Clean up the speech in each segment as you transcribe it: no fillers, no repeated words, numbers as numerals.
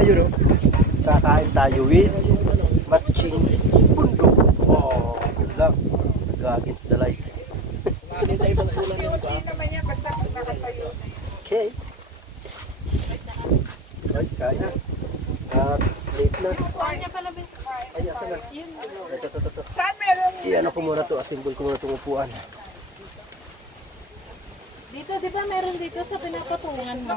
Ayun o. Kakain tayo with matching bundok. Oh, yun lang. Against the light. Okay. Ay, kain na. At late na. Ay, asan na? Ito. Saan meron? Iyan ko muna to. Assemble ko muna itong upuan. Dito, di ba meron dito sa pinapatungan mo?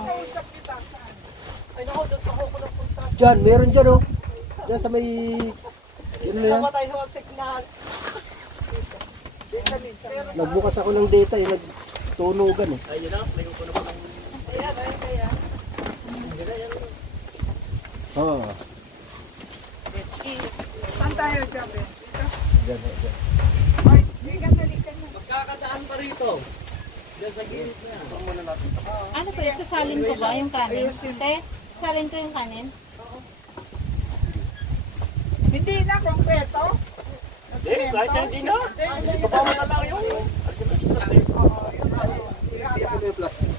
Ay, naku, doon ako ko napunta. Diyan, meron dyan oh. Diyan sa may... Yun na yan. Namatay sa signal. Nagbukas ako ng data eh. Nagtunugan eh. Ayun na, may upo na po ng... Kaya. Oo. Saan tayo, Gabi? Diyan. Ay, hindi ka talikan mo. Magkakadaan pa rito. Diyan sa gilid niya. Muna natin. Ano to, isasalin ko ba yung kanin? Te, salin ko yung kanin? Hindi na, konkreto. Eh, kahit hindi na. Baba mo na lang yung... Ito yung plastic.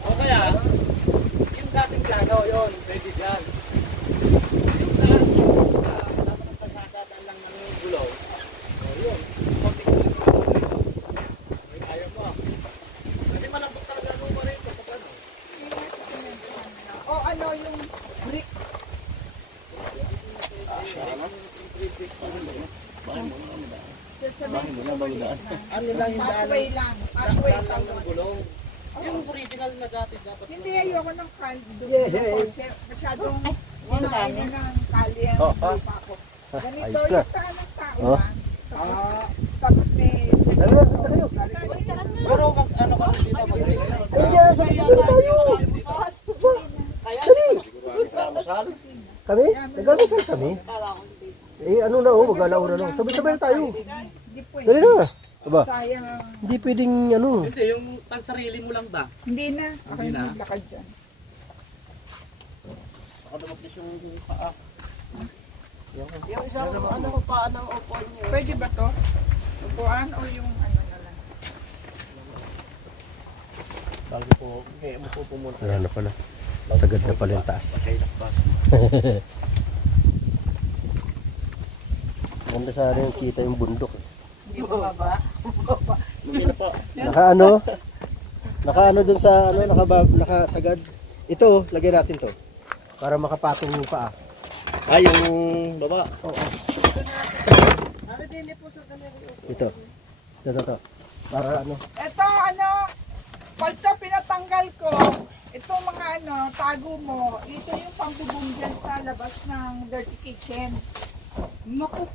O kaya, yung dating plano, yun, pwede dyan. Yung taas, dapat ang pagkakadaan lang ng gulaw. O yun, konting may kaya mo. Kasi malambot talaga ano mo rin. Kapag ano. O ano, yung brick. Ano lang yung daan Pathway lang. Pathway lang lang. ng gulong. Yung original na dati dapat. Hindi, ayoko ng kaldo. Masyadong yung kanin. ng kali ang Oh, lupa ko. Ganito Ayos na. yung tahan ng tao Oh. lang. Tapos may... Dalawa. Pero mag ano ka rin dito mag-break. Diyan, sabi tayo. Dali. Masal. Kami? Nag-almusal kami? Eh, ano na oh, mag-alauna na. Sabay-sabay na tayo. Hindi po Dali na. Aba, sayang. hindi pwedeng ano. Hindi, yung pangsarili mo lang ba? Hindi na. Ako Hindi yung na. maglakad dyan. Baka dumapis yung paa. Yung isang ano ko pa ng upo niyo. Pwede ba to? Upuan o yung ano na lang? Bago po, okay, umupo po muna. Wala na pala. Sagad na pala yung taas. Ganda sana yung kita yung bundok. Hindi ba ba? Hindi na po. Naka ano dun sa ano, nakasagad. Ito oh, lagyan natin to. Para makapatong yung paa. Ah, yung baba. Oo. Ito. Ito. Para ano. Ito ano, pag ito pinatanggal ko, ito mga ano, tago mo, ito yung pambubong dyan sa labas ng dirty kitchen. Naku,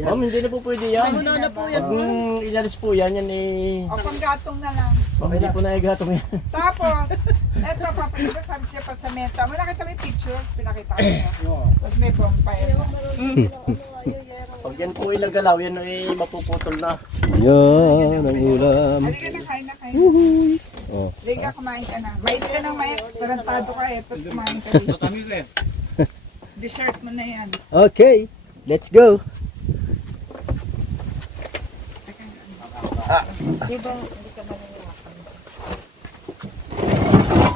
Ma'am, hindi na po pwede yan. Ano na po yan? Pag inalis po yan, yan eh. o panggatong na lang. Hindi po naigatong yan. Tapos, eto papalabas, sabi siya pa sa meta. Mo nakita mo yung picture, pinakita ko niya. Tapos may bonfire. Pag yan po ilagalaw, yan ay mapuputol na. Yan ang ulam. Halika na, kain na, kain. Oh. Halika, kumain ka na. Mais ka ng mais, tarantado ka, eto, kumain ka rin. Dessert mo na yan. Okay, let's go. Di ba, hindi ka maniniwakan?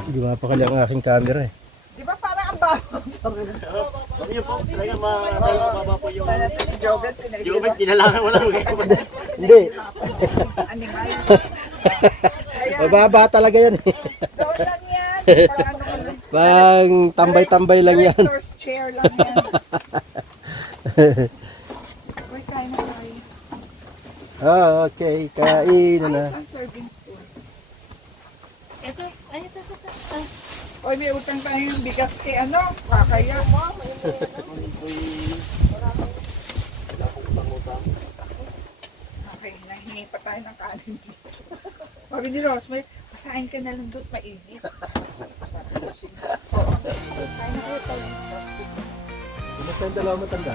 Hindi mapakali ang aking camera eh. Di ba parang ang baho? Sabi niyo po, talaga mababa po yung... Si Jovet, Yung ubit, kinalangan mo lang. Hindi. animal. Mababa talaga yan eh. Doon lang yan. Pang ano ko lang. Pang tambay-tambay lang yan. Director's chair lang yan. Uy, kain na tayo. Okay, kain na. Ayos ang serving spoon. Ito. Ay. Uy, may utang tayong bigas kay ano, kakaya. Okay, nahingi pa tayo ng kanin dito. Sabi ni Ross, may pasahin ka na lang doon, mainit. Kain na kayo tayo. Kumusta yung dalawa matanda?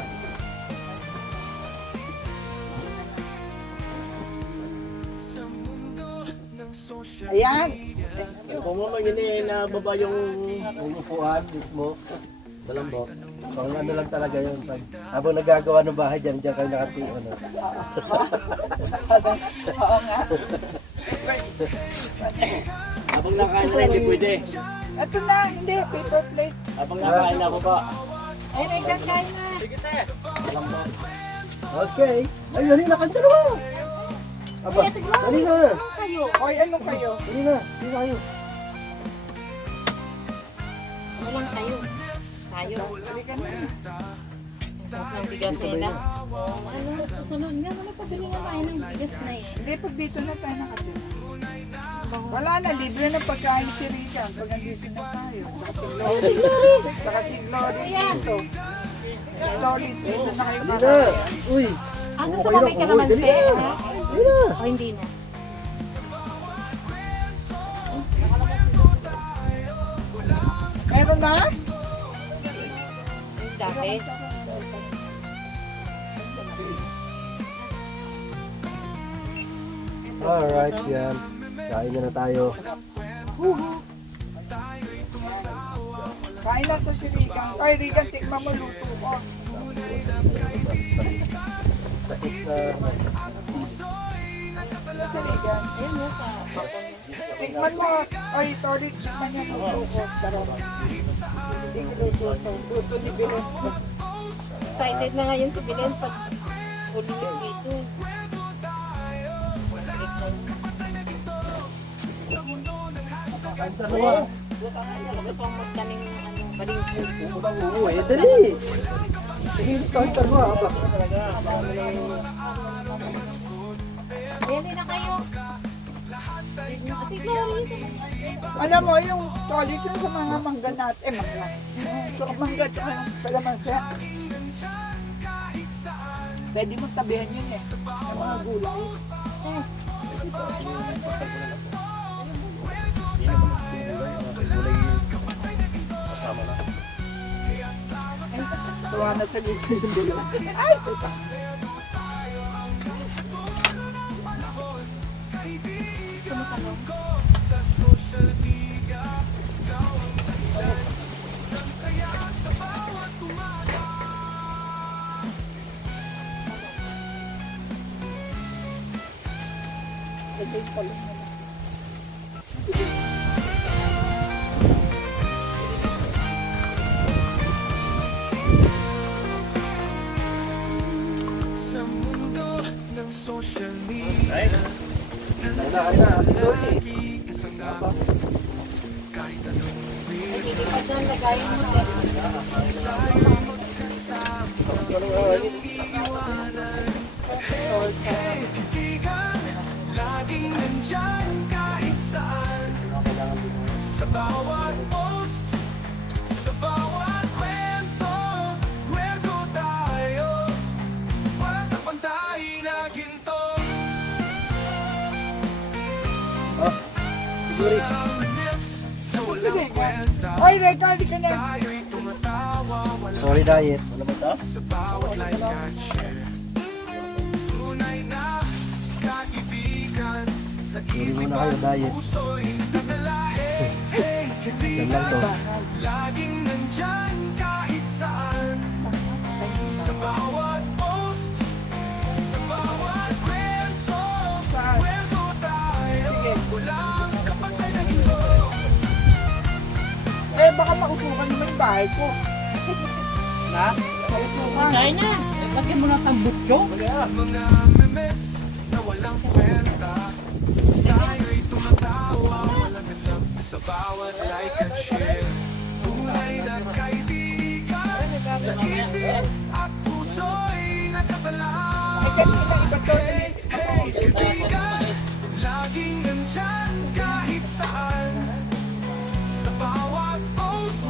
Ayan. Kung mo mag nababa yung... Umupuan mismo. Dalambok. Pang ano lang talaga yun. Pag, habang nagagawa ng bahay dyan kayo nakatuon. Ano. Oo nga. Habang nakain na hindi pwede. Ito na, hindi, paper plate. Habang nakain na ako ba? Ay, Regan, kain na. Sige te. Okay. Ay, dali na, kanta na. Aba, dali na. Kayo. Oy, ano kayo? Dali na, dali na kayo. Walang kayo. Tayo. Halika na. Ang sarap ng bigas nila. Ano, susunod nga, ano pabili nga tayo ng bigas na eh. Hindi, pag dito na tayo nakatira. Wala na, libre na pagkain si Rika. Pag nandito na tayo. Saka si Glory dito. Si Glory dito na kayo Dali na. kakain. Uy. Ah, gusto Okay mo na, may uy, kalamansi? dali na. Ha? Dali na. O hindi na. Meron na? Yung dati. Alright, yan. Kain na tayo. Kain na sa si Rika. Ay, Rika, tikman mo luto ko. Sa isa. Sa Rika. Ayun mo sa Tikman mo. Ay, sorry, tikman niya luto ko. Sarap. Hindi ko luto to. Luto ni Belen. excited na ngayon si Belen pag uli yung dito. Kanta na ba? Gusto pang magtanim ng ano, balinghoy. Oo, eh, dali. Sige, kanta mo. Aba. Ayan din na kayo. Ate Glory. Alam mo, yung toilet yung sa mga mangga natin. Mangga. Yung mangga at saka yung kalamansi. Pwede mo tabihan yun eh. Yung mga gulay. Tuwa na sa gilid yung dalawa. Ay, puta. Sa mundo ng social media, Kain na, Ate Glory. kasama kahit anong Ay, hindi pa dyan lagayin mo. kaibigan, laging nandyan kahit saan. Sa bawat post, sa bawat kwento, kwento tayo. Walang kapantay na ginto. Glory. Reminisce na walang kwenta. Ay, Reka, di ka na. Tayo'y tumatawa, walang Sorry, diet. Wala ba ito? sa bawat like at share. Tunay na kaibigan sa Sorry isip muna kayo, at diet. puso'y nagdadala. Hey, hey, Yan lang to. kaibigan, laging nandyan kahit saan. Sa bawat post, sa bawat kwento, Saan? kwento tayo. Sige. Walang kapatay na ginto. Eh, baka mautukan naman yung bahay ko. Na? Mautukan. Kain na. Lagyan mo na tambok yun. Mga memes na walang kwenta. Tayo'y tumatawa, walang alam sa bawat like at share. Tunay na kaibigan sa isip at puso'y nagkatala. Ay, kanina iba to eh. Kaibigan, laging nandyan kahit saan. Sa bawat post,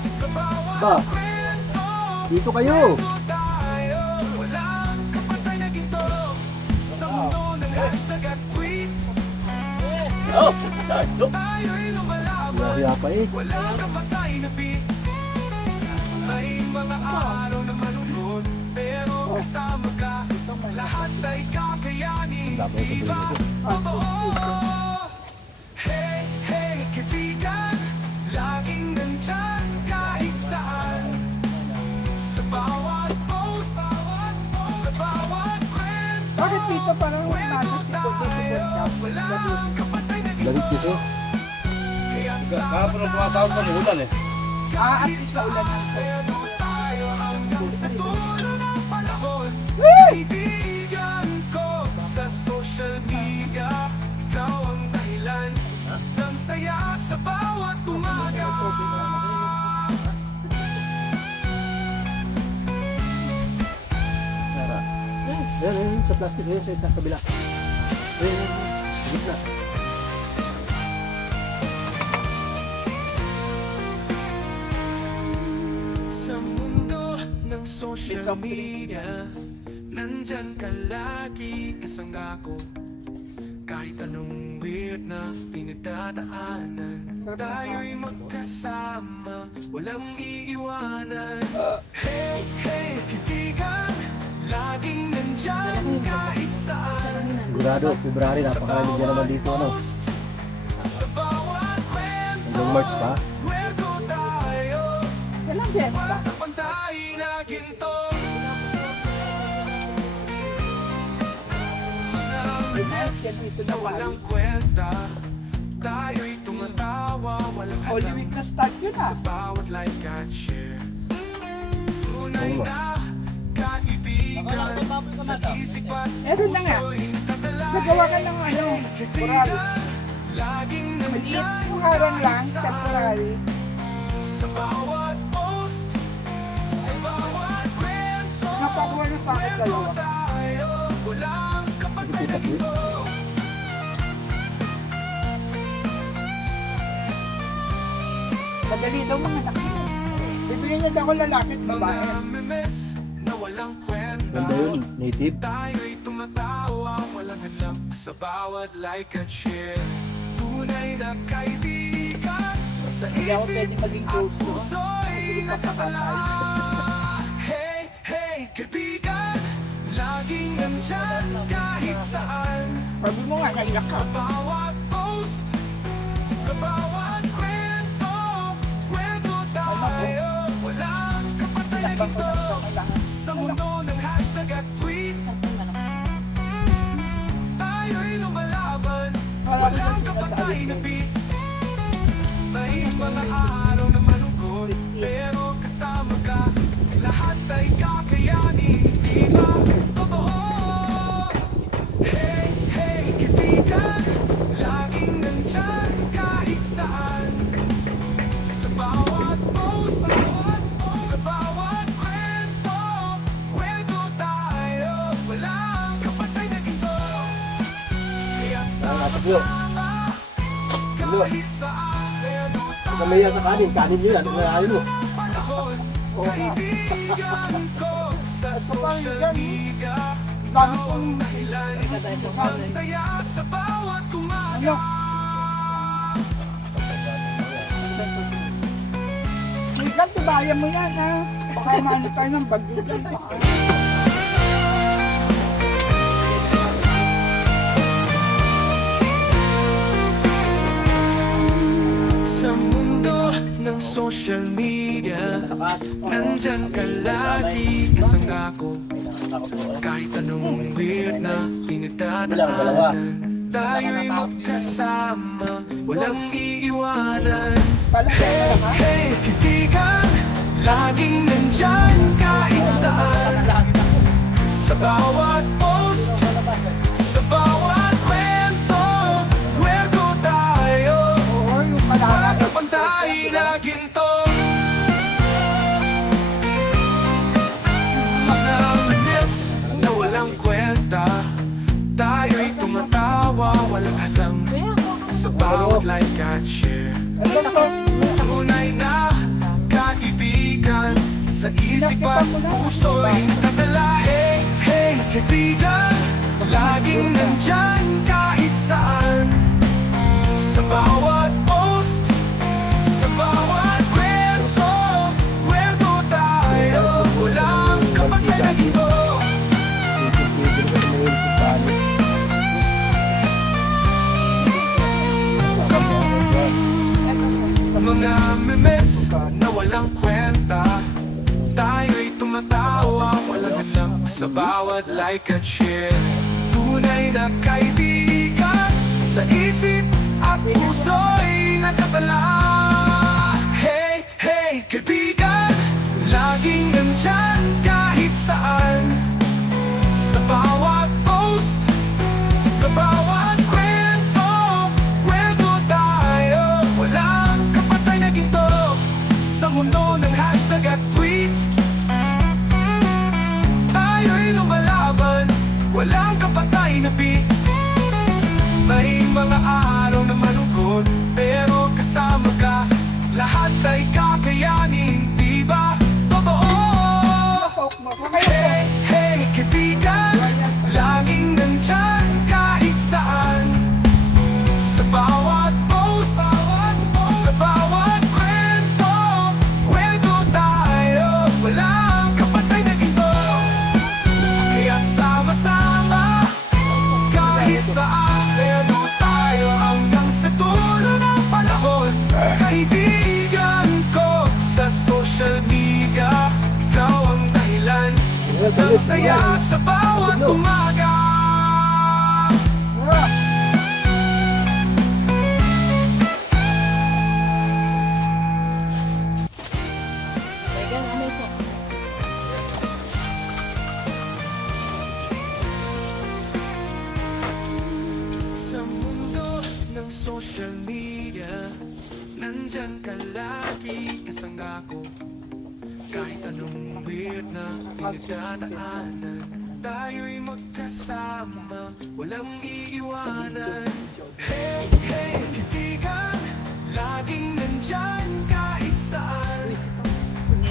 sa bawat Ba? kwento. Dito kayo. Tayo, walang kapatay na ginto. Sa mundo ng hashtag at tweet, Oh, tayo'y lumalaban. Kaya pa eh. Walang kapatay na beat. May mga araw na malulod, pero kasama ka, lahat ay kakayanin. Diba? Totoo. Hey, hey, kaibigan, laging nandyan kahit saan. Sa bawat post, sa bawat kwento. Bakit dito parang nasa si Kote si Kote? Walang kapatay na Galit kasi. Kaya't Kahapon ang tumatawag pa umulan eh. At least sa ulan ng Sa dulo ng panahon, kaibigan ko sa social media. Ikaw ang dahilan ng saya sa bawat umaga. Tara. Yan, sa plastic yun, sa isang kabila. Yan, sa gitna. Sa mundo ng social media, nandyan ka lagi kasangga ko. Kahit anong weird na pinagdadaanan, tayo'y magkasama, walang iiwanan. Hey, hey, kaibigan, laging nandyan kahit saan. Sigurado, February, napakaraming dyan naman dito, ano. Sa bawat kwento, Hanggang March pa. kwento tayo, Walang fiesta. pantay na ginto. Yan dito na Walang kwenta, tayo'y tumatawa, walang Holy alam Week na start yun sa ah. bawat like at share. Tunay na kaibigan sa isip at Meron na nga. puso'y tatalay. Nagawa ka ng ano, moral. Laging Maliit nandyan yung harang lang, kahit saan. temporary. Sa bawat post, sa bawat kwento, Napakuha na sa akin kwento dalawa. tayo, walang kapatay na ginto. Madali daw mga anak niya. Bibigyan niya daw ako lalaki at babae. Mga memes na walang kwenta, Ganda yun, native. tayo'y tumatawa, walang hadlang sa bawat like at share. Tunay na kaibigan sa Hindi ako isip pwede maging at ghost ko. puso'y nakatala. Hey, hey, kaibigan, laging nandyan kahit saan. Sabi mo nga, naiyak ka. Sa bawat post, sa bawat kwento, kwento tayo, walang kapatay na Tinakbang ko ginto. lang sa kailangan. Sa mundo ng hashtag at tweet, tayo'y lumalaban, walang kapatay na beat. May mga araw na malungkot, pero kasama ka, lahat ay kakayanin, di ba? Totoo. Hey, hey, kaibigan, laging nandyan kahit saan. Sa bawat post, sa bawat kwento, kwento tayo, walang kapatay na ginto. Kaya't sama-sama, kahit saan, kwento Kamaya sa kanin, kanin nyo yan, ano ayaw mo. panahon. Kaibigan ko sa social media, Dami ikaw kong ang dahilan ng saya sa bawat umaga. Sikat, tibayan mo yan ha. Baka maano tayo ng bagyo dyan. Sa mundo ng social media, nandyan ka lagi kasangga ko. Kahit anong weird na pinagdadaanan, tayo'y magkasama, walang iiwanan. Palagay na ha. Hey, kaibigan, laging nandyan kahit saan. Sa bawat post, sa bawat kwento, kwento tayo, Oo, yung malaka. pantay na ginto. Mga memes na walang kwenta, tayo'y tumatawa, walang hadlang sa bawat like at share. Ito sauce. Tunay na kaibigan sa isip at puso'y tatala. Hey, hey, kaibigan, laging nandyan kahit saan. Sa bawat post, sa bawat kwento, kwento tayo, walang kapatay na ginto. Mga memes na walang kwenta, tayo'y tumatawa, walang hadlang sa bawat like at share. Tunay na kaibigan sa isip at puso'y nakatala. Hey, hey, kaibigan, laging nandyan kahit saan. Sa bawat post, sa bawat kwento, kwento tayo. Walang kapatay na ginto sa mundo ng hashtag at tweet. Tayo'y lumalaban, walang kapatay na beat. May mga araw na malungkot, pero kasama ka, lahat ay kakayanin, di ba? Totoo! Hey, hey, kaibigan, laging nandyan kahit saan. Sa bawat post, sa bawat kwento, kwento tayo. Walang kapatay na ginto, kaya't sama-sama kahit saan. Kwento tayo hanggang sa dulo ng panahon. Kaibigan ko sa social media, ikaw ang dahilan ng saya sa bawat umaga. Megan, ano ito? Sa mundo ng social media, nandyan ka lagi kasama ko. Kahit anong weird na pinagdadaanan, tayo'y magkasama, walang iiwanan. Hey, hey, kaibigan, laging nandyan kahit saan.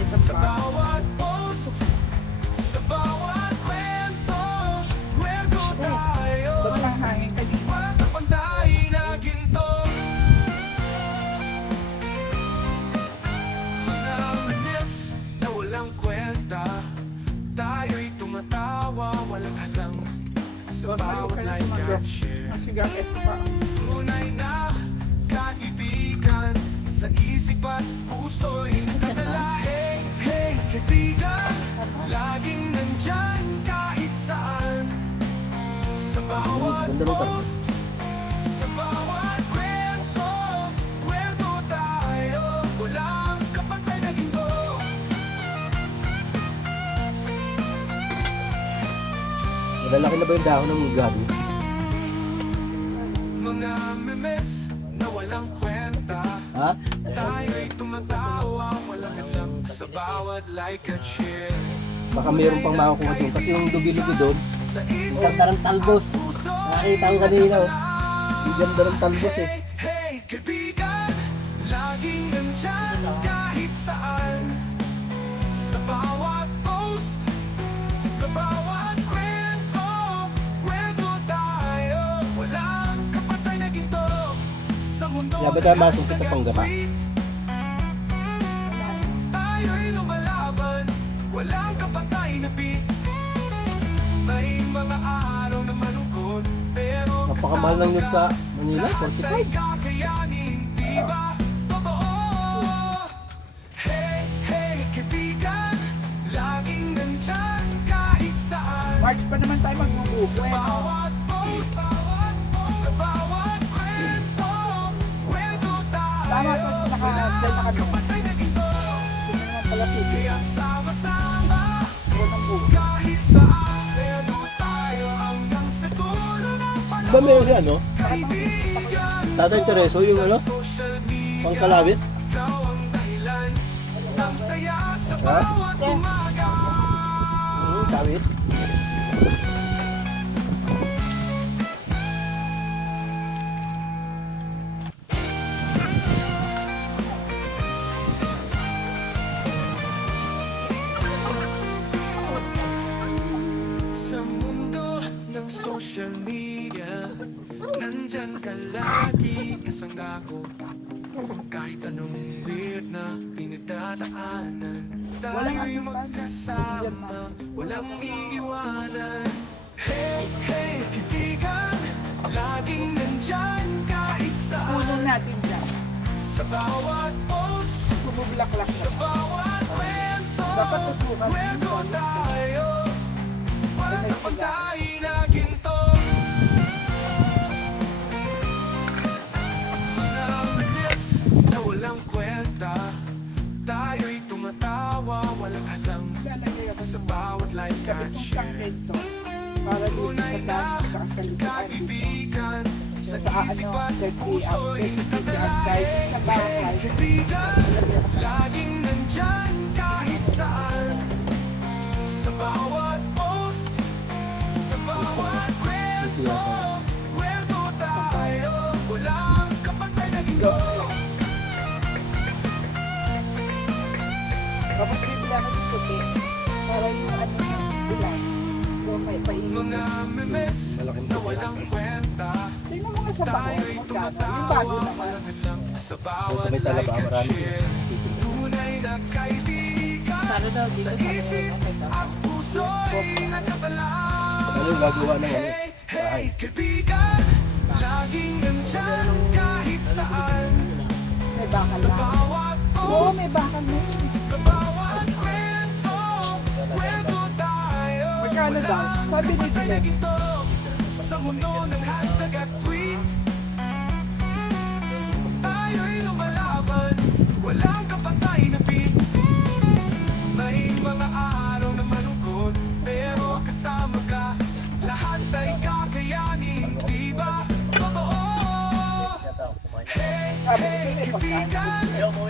Sa bawat post, sa bawat kwento, kwento tayo. Sobrang hangin ka dito. Walang kapantay na ginto. Mga manis na walang kwenta, tayo'y tumatawa, walang halang. Sa bawat like at share, Kasi gamit pa. tunay na kaibigan. Sa isip at puso'y nakatala. Hey, hey, kaibigan, laging nandyan kahit saan. Sa bawat Ganda nito. post, sa bawat kwento, kwento tayo. Walang kapatay na ginto. Malalaki na ba yung dahon ng gabi? Mga memes na walang kwenta, Ha? tayo'y tumatawa, walang alam. Sa bawat like at share, Baka mayroon pang makakuha doon. Kasi yung dugi-dugi doon, sa isip ganda ng talbos. puso. Nakakita ko kanina. Oh. Ang ganda ng talbos eh. Hey, kaibigan, laging nandyan kahit saan. Sa bawat post, sa bawat kwento, kwento tayo. Walang kapatay na ginto sa mundo Yabe ng tayo masok hashtag kita pang at gaba. tweet. Tayo'y lumalaban, walang kapatay na beat. May mga araw na malungkot, pero Napakamahal lang yun sa Manila, lahat ay 45. kakayanin, di ba? Totoo! Hey, hey, kaibigan, laging nandyan kahit saan. March pa naman tayo Sa magbubukwet. bawat post, sa bawat kwento, kwento tayo. Tama pa siya Walang kapatay na ginto, Hindi naman pala sige. kaya sama-sama Walang buko. kahit saan. Kwento tayo hanggang sa dulo ng panahon. Ba meron yan, no? Kaibigan, Tatay Tereso, yung ano? social media, Pangkalawit? ikaw ang dahilan ng saya sa Ha? bawat umaga. Kawit. Sa mundo ng social media, nandyan ka lagi kasama ko. Kahit anong weird na pinagdadaanan, tayo'y magkasama, walang iiwanan. Hey, hey, kaibigan, laging nandyan kahit Puno saan. natin dyan. Sa bawat post, Bumublaklak sa na. bawat kwento, Dapat tutukan kwento dito. tayo. Walang kapantay na ginto. Sabi kong sangkit to. Para dito sa dami sa kasalikuan dito. Sa ano, 30 ang kahit sa bahay. Laging nandyan kahit saan. Sa bawat post, sa bawat kwento, kwento tayo. Walang kapatay na ginto. Tapos bibila ka ng suki. Para yung ano yung ulan. Yung may paingin. Mga memes na walang kwenta. Tingnan mo nga sa bahay. Magkano. Yung bago naman. Sa Doon bawat sa may talaba, marami. tunay na kaibigan. Para daw dito sa mga At puso'y nagkabalaw. Ano yung gagawa ng ano? Hey, kaibigan, laging nandyan kahit saan. May bakal Sa na. bawat Oo, post, may bakal na. sa bawat kwento, kwento tayo. Magkano daw? Sabi ni Kapatay na Glenn. ginto, sa mundo ng hashtag at tweet. Tayo'y lumalaban, walang kapatay na beat. May mga araw na malungkot, pero kasama ka. Lahat ay kakayanin, di ba? Totoo. Hey, hey, kaibigan,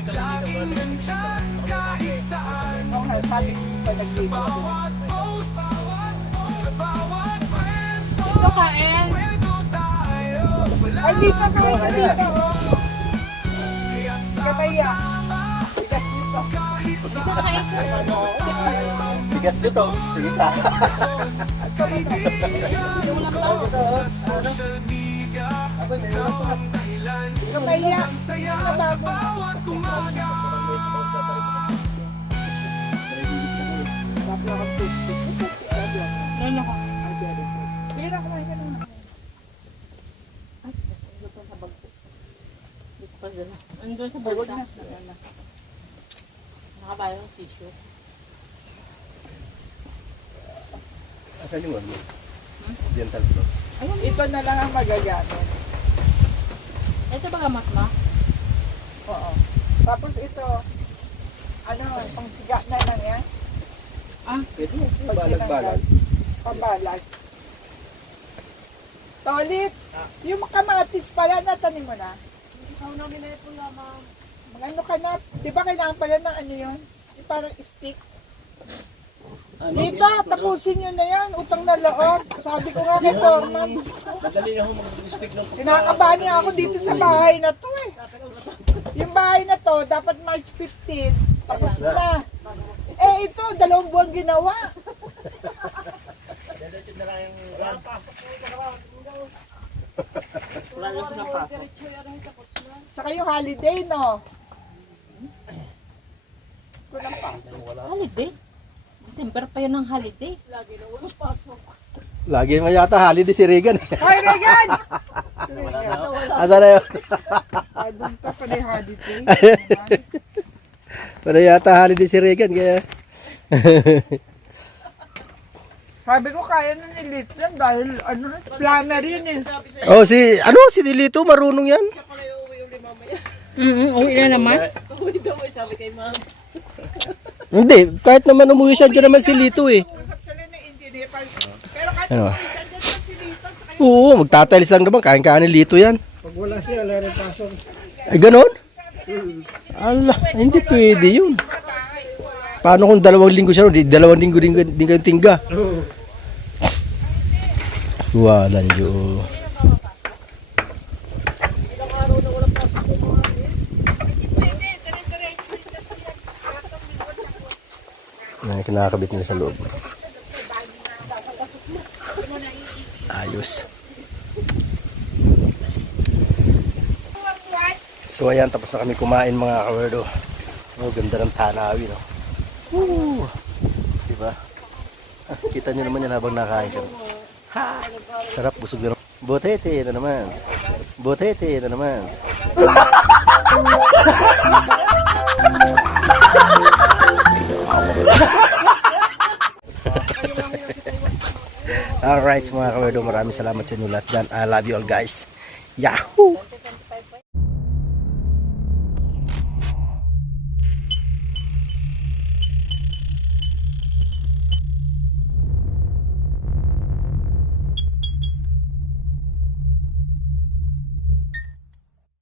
laging nandyan kahit saan. Oo nga, sabi ko pa Sa nag-video. bawat post, sa bawat kwento, Dito kain. kwento tayo. Ay, dito ka. Dito. Kaya't Kamaya. sama-sama, Bigas dito. kahit Dito saan. kain ka. Bigas nyo to. Sige ka. Ulam lang. Sa social media, ikaw ang dahilan. Kamaya. Ang saya sa bawat umaga. Tapos ako toothpick. Lolo ko. Sige na, kumain ka na. Dito sa bag. Dito pa dyan. Andun sa Huwag bulsa. na. Nakabayo ng tissue. Asan yung ano? Dental floss. Ayun. Ito na lang ang magagamit. Ito ba gamat ma? Oo. Tapos ito, ano, pang siga na lang yan. Pwede mo. Balag-balag. Pambalag. Tolits, yung kamatis pala, natanim mo na. Ano ka na? Di ba kailangan pala ng ano yun? Yung parang stick. Dito, tapusin nyo na yan. Utang na loob. Sabi ko nga kay Torman. Madali na ho mag-stick ng Kinakabahan niya ako dito sa bahay na to eh. Yung bahay na to, dapat March 15. Tapos na. Eh ito, 2 buwan ginawa. Wala na siya pasok. Saka yung holiday, no? Kulang pa. Holiday? December pa yun ang holiday. Lagi mo yata holiday si Regan. Hoy, Regan! Asan na yun? Doon ka pala yung holiday. Pero yata holiday si Regan. Kaya... Sabi ko kaya na nilit yan dahil ano, planner yun eh. Oh, si Dilito, marunong yan. Uwi na naman. Hindi, kahit naman umuwi siya, dyan naman si Lito eh. Usap sila ng engineer. Pero kahit Ano? umuwi siya dyan sa silito, Oo, magtatiles lang naman, kain-kain ni Lito yan. Pag wala siya, wala rin pasok. Ay, ganon? Ala, hindi pwede yun. Paano kung 2 linggo siya, di 2 linggo din kayong tingga? Walan yun. Ay, kinakabit nila sa loob. Ayos. So ayan, tapos na kami kumain mga kawerdo. Oh, ganda ng tanawin, no? Woo! Diba? Kita nyo naman yan habang nakain kami. Ha! Sarap, busog na naman. Botete na naman. Botete na naman. Alright, mga kawerdo, maraming salamat sa inyo lahat dyan. I love you all guys. Yahoo!